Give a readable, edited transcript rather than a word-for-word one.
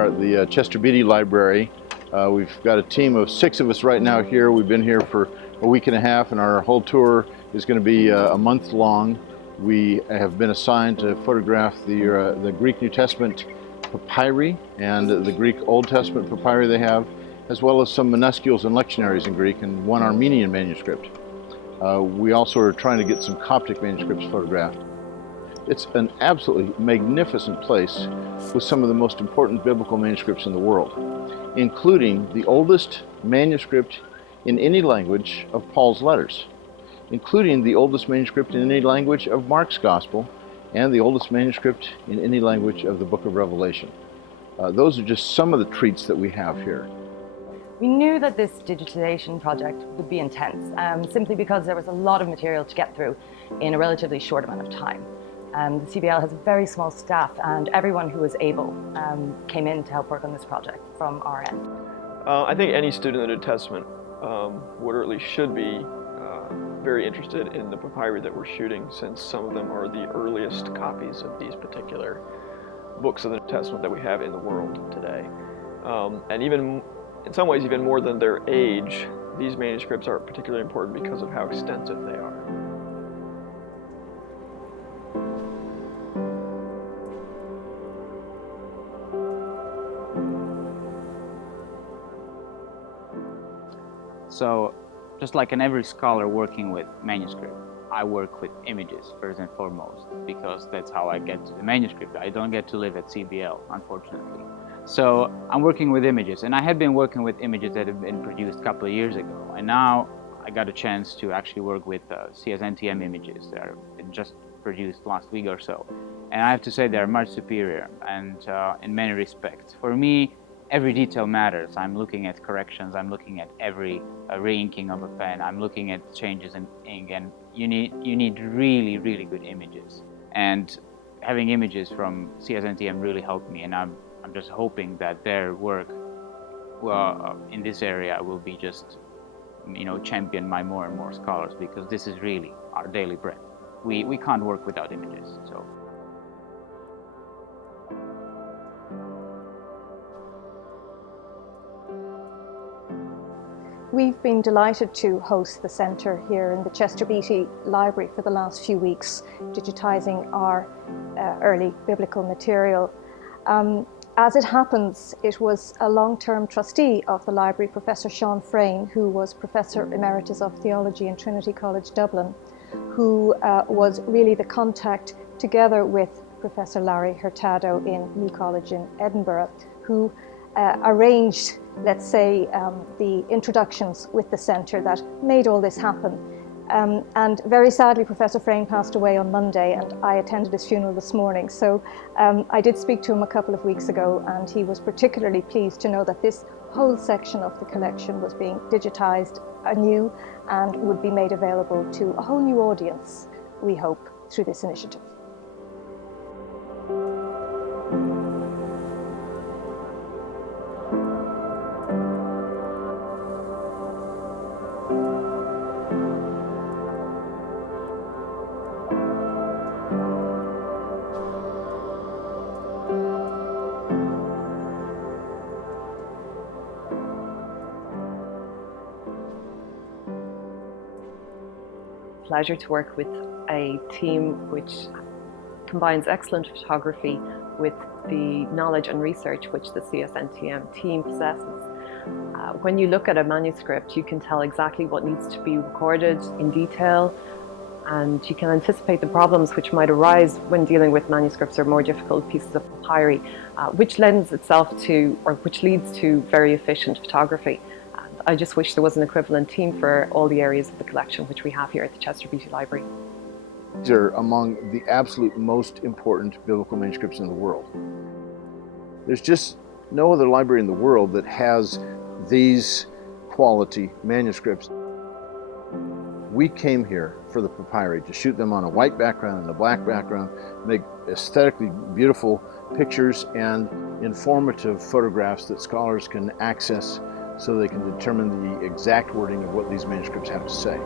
are at the Chester Beatty Library. We've got a team of 6 of us right now here. We've been here for a week and a half, and our whole tour is going to be a month long. We have been assigned to photograph the Greek New Testament papyri and the Greek Old Testament papyri they have, as well as some minuscules and lectionaries in Greek and one Armenian manuscript. We also are trying to get some Coptic manuscripts photographed. It's an absolutely magnificent place with some of the most important biblical manuscripts in the world, including the oldest manuscript in any language of Paul's letters, including the oldest manuscript in any language of Mark's Gospel, and the oldest manuscript in any language of the Book of Revelation. Those are just some of the treats that we have here. We knew that this digitization project would be intense, simply because there was a lot of material to get through in a relatively short amount of time. The CBL has a very small staff, and everyone who was able came in to help work on this project from our end. I think any student in the New Testament would, or at least should be, very interested in the papyri that we're shooting, since some of them are the earliest copies of these particular books of the New Testament that we have in the world today. And even, in some ways, even more than their age, these manuscripts are particularly important because of how extensive they are. So, just like in every scholar working with manuscript, I work with images first and foremost, because that's how I get to the manuscript. I don't get to live at CBL, unfortunately. So I'm working with images, and I had been working with images that have been produced a couple of years ago, and now I got a chance to actually work with CSNTM images that are just produced last week or so. And I have to say they're much superior, and in many respects. For me, every detail matters. I'm looking at corrections, I'm looking at every re-inking of a pen, I'm looking at changes in ink, and you need really, really good images. And having images from CSNTM really helped me, and I'm just hoping that their work in this area will be just, championed by more and more scholars, because this is really our daily bread. We can't work without images. So. We've been delighted to host the centre here in the Chester Beatty Library for the last few weeks, digitising our early biblical material. As it happens, it was a long-term trustee of the library, Professor Sean Frayne, who was Professor Emeritus of Theology in Trinity College Dublin, who was really the contact, together with Professor Larry Hurtado in New College in Edinburgh, who arranged, let's say, the introductions with the centre that made all this happen. And very sadly, Professor Frayne passed away on Monday, and I attended his funeral this morning. So I did speak to him a couple of weeks ago, and he was particularly pleased to know that this whole section of the collection was being digitised anew and would be made available to a whole new audience, we hope, through this initiative. Pleasure to work with a team which combines excellent photography with the knowledge and research which the CSNTM team possesses. When you look at a manuscript, you can tell exactly what needs to be recorded in detail, and you can anticipate the problems which might arise when dealing with manuscripts or more difficult pieces of papyri, which lends itself to, or which leads to, very efficient photography. I just wish there was an equivalent team for all the areas of the collection which we have here at the Chester Beatty Library. These are among the absolute most important biblical manuscripts in the world. There's just no other library in the world that has these quality manuscripts. We came here for the papyri to shoot them on a white background and a black background, make aesthetically beautiful pictures and informative photographs that scholars can access so they can determine the exact wording of what these manuscripts have to say.